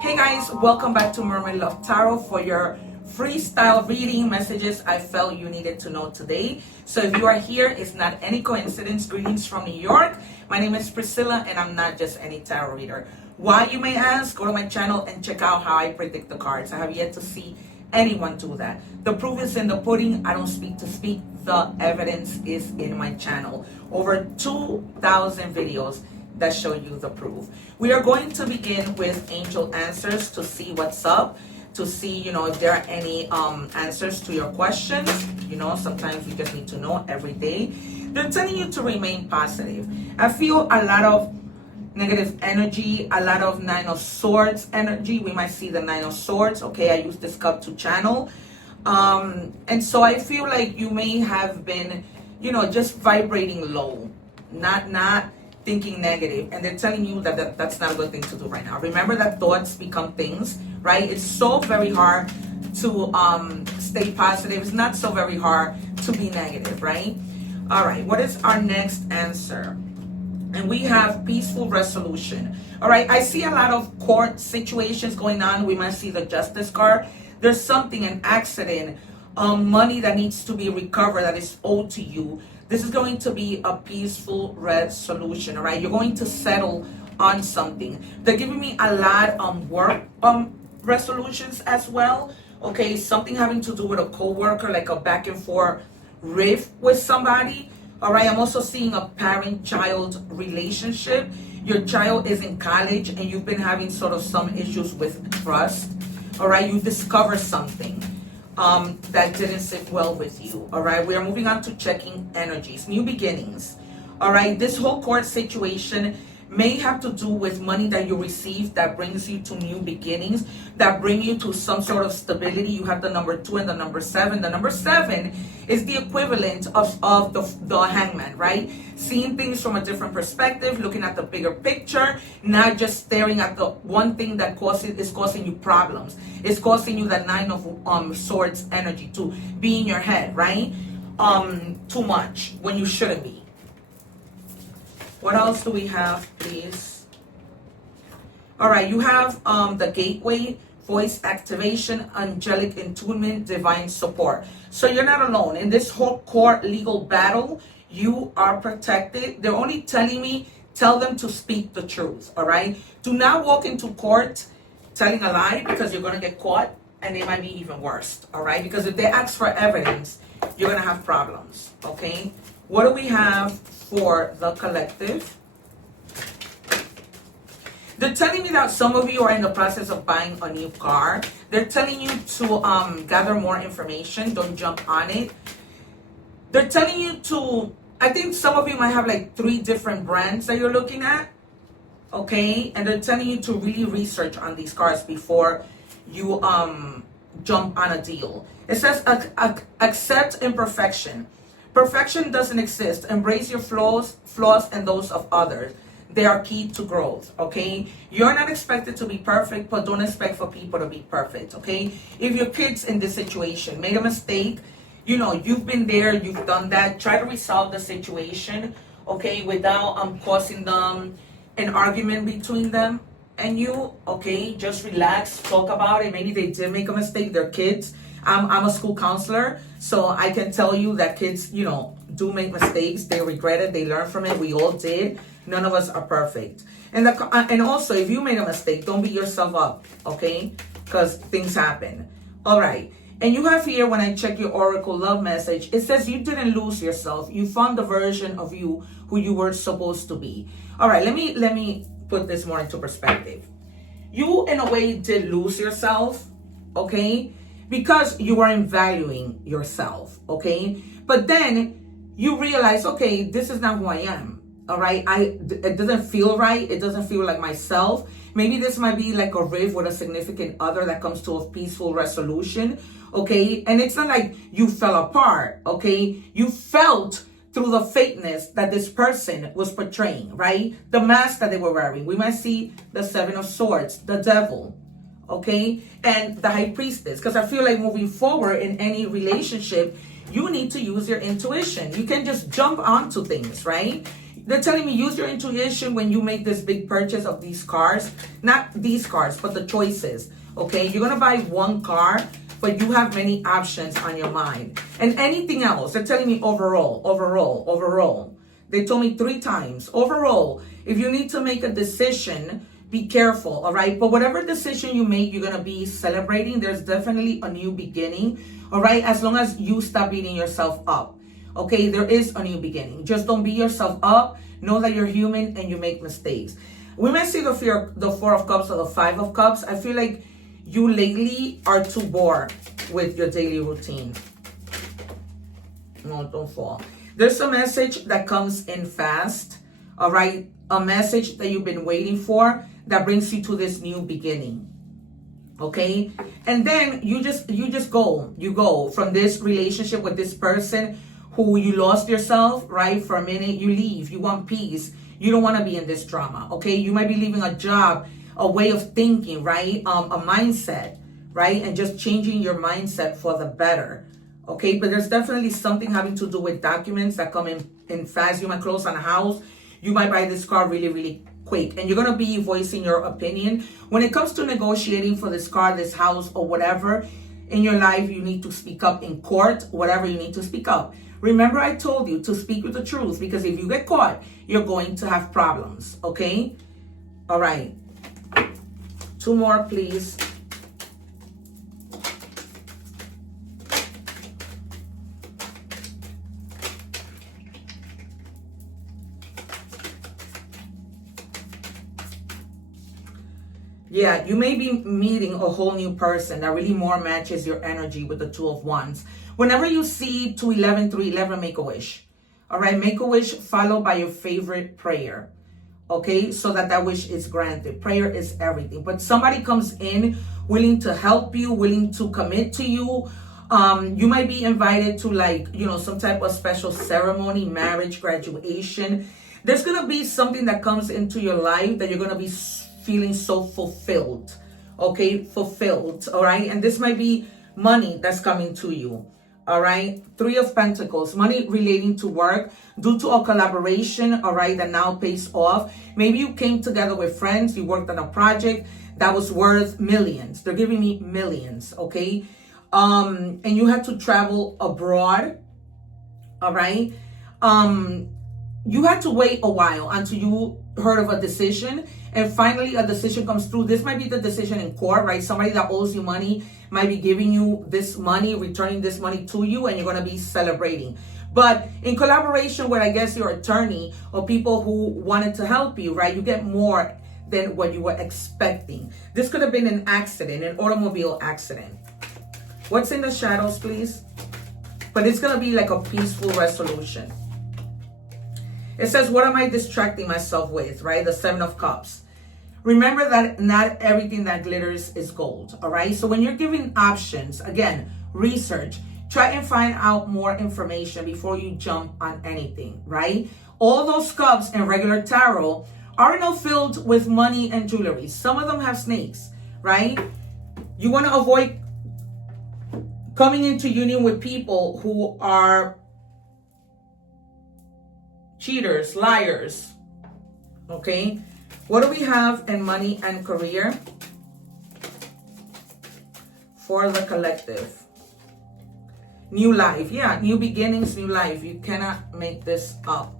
Hey guys, welcome back to Mermaid Love Tarot for your freestyle reading messages I felt you needed to know today. So if you are here, it's not any coincidence. Greetings from New York. My name is Priscilla and I'm not just any tarot reader. Why, you may ask? Go to my channel and check out how I predict the cards. I have yet to see anyone do that. The proof is in the pudding. I don't speak to speak. The evidence is in my channel. Over 2,000 videos that show you the proof. We are going to begin with angel answers to see what's up, to see, if there are any answers to your questions. Sometimes you just need to know every day. They're telling you to remain positive. I feel a lot of negative energy, a lot of Nine of Swords energy. We might see the Nine of Swords. Okay, I use this cup to channel. And so I feel like you may have been, just vibrating low, not thinking negative, and they're telling you that that's not a good thing to do right now. Remember that thoughts become things, right? It's so very hard to stay positive. It's not so very hard to be negative, right? All right, what is our next answer? And we have peaceful resolution. All right, I see a lot of court situations going on. We might see the Justice card. There's something, an accident, money that needs to be recovered that is owed to you. This is going to be a peaceful resolution, all right? You're going to settle on something. They're giving me a lot of work resolutions as well, okay? Something having to do with a co-worker, like a back and forth riff with somebody, all right? I'm also seeing a parent-child relationship. Your child is in college and you've been having sort of some issues with trust, all right? You discover something that didn't sit well with you. All right, we are moving on to checking energies, new beginnings. All right, this whole court situation may have to do with money that you received that brings you to new beginnings, that bring you to some sort of stability. You have the number 2 and the number 7. The number 7 is the equivalent of the hangman, right? Seeing things from a different perspective, looking at the bigger picture, not just staring at the one thing that is causing you problems. It's causing you that Nine of Swords energy to be in your head, right? Too much when you shouldn't be. What else do we have, please? All right, you have the gateway, voice activation, angelic attunement, divine support. So you're not alone. In this whole court legal battle, you are protected. They're only telling me, tell them to speak the truth, all right? Do not walk into court telling a lie, because you're going to get caught, and it might be even worse, all right? Because if they ask for evidence, you're going to have problems, okay? What do we have for the collective? They're telling me that some of you are in the process of buying a new car. They're telling you to gather more information. Don't jump on it. They're telling you to, I think some of you might have like 3 different brands that you're looking at. Okay? And they're telling you to really research on these cars before you jump on a deal. It says accept imperfection. Perfection doesn't exist. Embrace your flaws and those of others. They are key to growth, okay? You're not expected to be perfect, but don't expect for people to be perfect, okay? If your kid's in this situation, made a mistake, you've been there, you've done that, try to resolve the situation, okay, without causing them an argument between them and you, okay? Just relax, talk about it. Maybe they did make a mistake, they're kids. I'm a school counselor, so I can tell you that kids, do make mistakes. They regret it. They learn from it. We all did. None of us are perfect. And also, if you made a mistake, don't beat yourself up, okay? Because things happen. All right. And you have here, when I check your Oracle love message, it says you didn't lose yourself. You found the version of you who you were supposed to be. All right. Let me put this more into perspective. You, in a way, did lose yourself, okay? Because you weren't valuing yourself, okay? But then you realize, okay, this is not who I am, all right? It doesn't feel right. It doesn't feel like myself. Maybe this might be like a rift with a significant other that comes to a peaceful resolution, okay? And it's not like you fell apart, okay? You felt through the fakeness that this person was portraying, right? The mask that they were wearing. We might see the 7 of Swords, the devil, okay, and the High Priestess, because I feel like moving forward in any relationship, you need to use your intuition. You can just jump onto things, right? They're telling me use your intuition when you make this big purchase of these cars. Not these cars, but the choices. Okay, you're gonna buy one car, but you have many options on your mind. And anything else, they're telling me overall. They told me 3 times. Overall, if you need to make a decision, be careful, all right? But whatever decision you make, you're gonna be celebrating. There's definitely a new beginning, all right? As long as you stop beating yourself up. Okay, there is a new beginning. Just don't beat yourself up. Know that you're human and you make mistakes. We might see the 4 of Cups or the 5 of Cups. I feel like you lately are too bored with your daily routine. No, don't fall. There's a message that comes in fast, all right? A message that you've been waiting for that brings you to this new beginning. Okay? And then you just go. You go from this relationship with this person who you lost yourself, right? For a minute, you leave. You want peace. You don't want to be in this drama, okay? You might be leaving a job, a way of thinking, right? A mindset, right? And just changing your mindset for the better, okay? But there's definitely something having to do with documents that come in fast. You might close on a house. You might buy this car really, really quick. And you're going to be voicing your opinion. When it comes to negotiating for this car, this house, or whatever in your life, you need to speak up in court, whatever you need to speak up. Remember, I told you to speak with the truth, because if you get caught, you're going to have problems, okay? All right. 2 more, please. Yeah, you may be meeting a whole new person that really more matches your energy with the 2 of Wands. Whenever you see 211, 311, make a wish. All right, make a wish followed by your favorite prayer. Okay, so that wish is granted. Prayer is everything. But somebody comes in willing to help you, willing to commit to you. You might be invited to, like, some type of special ceremony, marriage, graduation. There's going to be something that comes into your life that you're going to be feeling so fulfilled. Okay, fulfilled. All right, and this might be money that's coming to you. All right, 3 of Pentacles, money relating to work due to a collaboration, all right, that now pays off. Maybe you came together with friends, you worked on a project that was worth millions. They're giving me millions, okay? And you had to travel abroad, all right? You had to wait a while until you heard of a decision, and finally a decision comes through. This might be the decision in court, right? Somebody that owes you money might be giving you this money, returning this money to you, and you're going to be celebrating. But in collaboration with, I guess, your attorney or people who wanted to help you, right? You get more than what you were expecting. This could have been an accident, an automobile accident. What's in the shadows, please? But it's going to be like a peaceful resolution. It says, what am I distracting myself with, right? The 7 of Cups. Remember that not everything that glitters is gold, all right? So when you're giving options, again, research, try and find out more information before you jump on anything, right? All those cups in regular tarot are not filled with money and jewelry. Some of them have snakes, right? You want to avoid coming into union with people who are cheaters, liars, okay? What do we have in money and career for the collective? New life. Yeah, new beginnings, new life. You cannot make this up.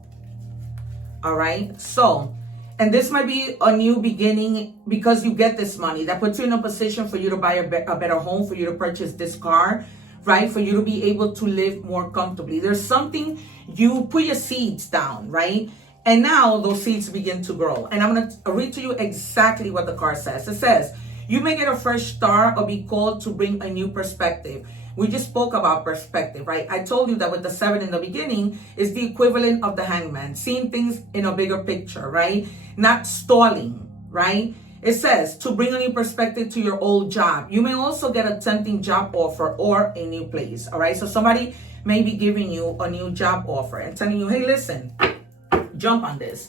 All right? So, and this might be a new beginning because you get this money. That puts you in a position for you to buy a better home, for you to purchase this car, right? For you to be able to live more comfortably. There's something, you put your seeds down, right? And now those seeds begin to grow. And I'm going to read to you exactly what the card says. It says, you may get a fresh start or be called to bring a new perspective. We just spoke about perspective, right? I told you that with the 7 in the beginning is the equivalent of the hangman, seeing things in a bigger picture, right? Not stalling, right? It says to bring a new perspective to your old job. You may also get a tempting job offer or a new place, all right? So somebody may be giving you a new job offer and telling you, hey, listen, jump on this,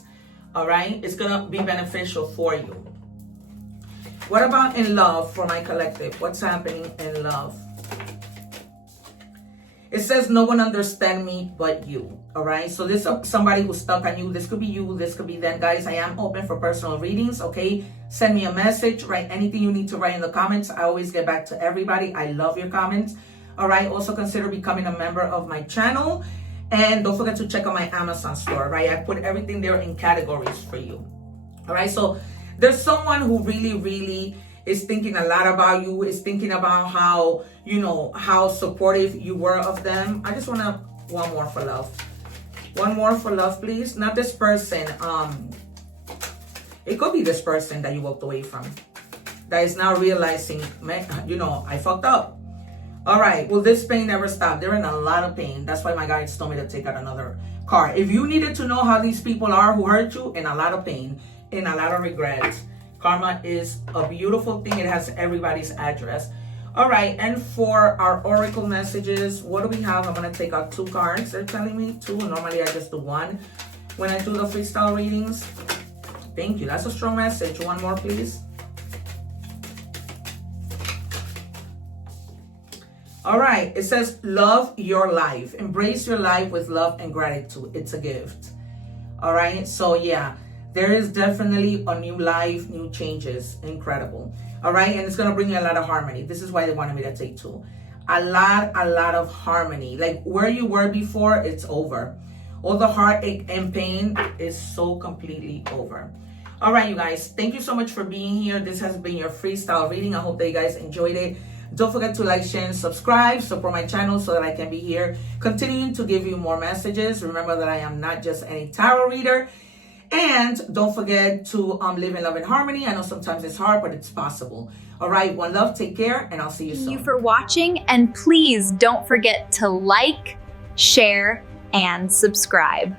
all right? It's going to be beneficial for you. What about in love for my collective? What's happening in love? It says no one understands me but you. All right, so this is somebody who's stuck on you. This could be you, this could be them. Guys, I am open for personal readings. Okay, send me a message, write anything you need to write in the comments. I always get back to everybody. I love your comments. All right, also consider becoming a member of my channel, and don't forget to check out my Amazon store. Right, I put everything there in categories for you. All right, so there's someone who really is thinking a lot about you, is thinking about how, you know, how supportive you were of them. I just want to, one more for love. One more for love, please. Not this person. It could be this person that you walked away from, that is now realizing, man, you know, I fucked up. All right, will this pain never stop? They're in a lot of pain. That's why my guides told me to take out another card. If you needed to know how these people are who hurt you, in a lot of pain, in a lot of regrets. Karma is a beautiful thing. It has everybody's address. All right, and for our oracle messages, what do we have? I'm going to take out 2 cards. They're telling me 2. Normally, I just do 1 when I do the freestyle readings. Thank you. That's a strong message. One more, please. All right, it says, love your life. Embrace your life with love and gratitude. It's a gift. All right, so yeah. There is definitely a new life, new changes. Incredible. All right. And it's going to bring you a lot of harmony. This is why they wanted me to take 2. A lot of harmony. Like where you were before, it's over. All the heartache and pain is so completely over. All right, you guys. Thank you so much for being here. This has been your freestyle reading. I hope that you guys enjoyed it. Don't forget to like, share, and subscribe. Support my channel so that I can be here continuing to give you more messages. Remember that I am not just any tarot reader. And don't forget to live in love and harmony. I know sometimes it's hard, but it's possible. All right, one love, take care, and I'll see you soon. Thank you for watching, and please don't forget to like, share, and subscribe.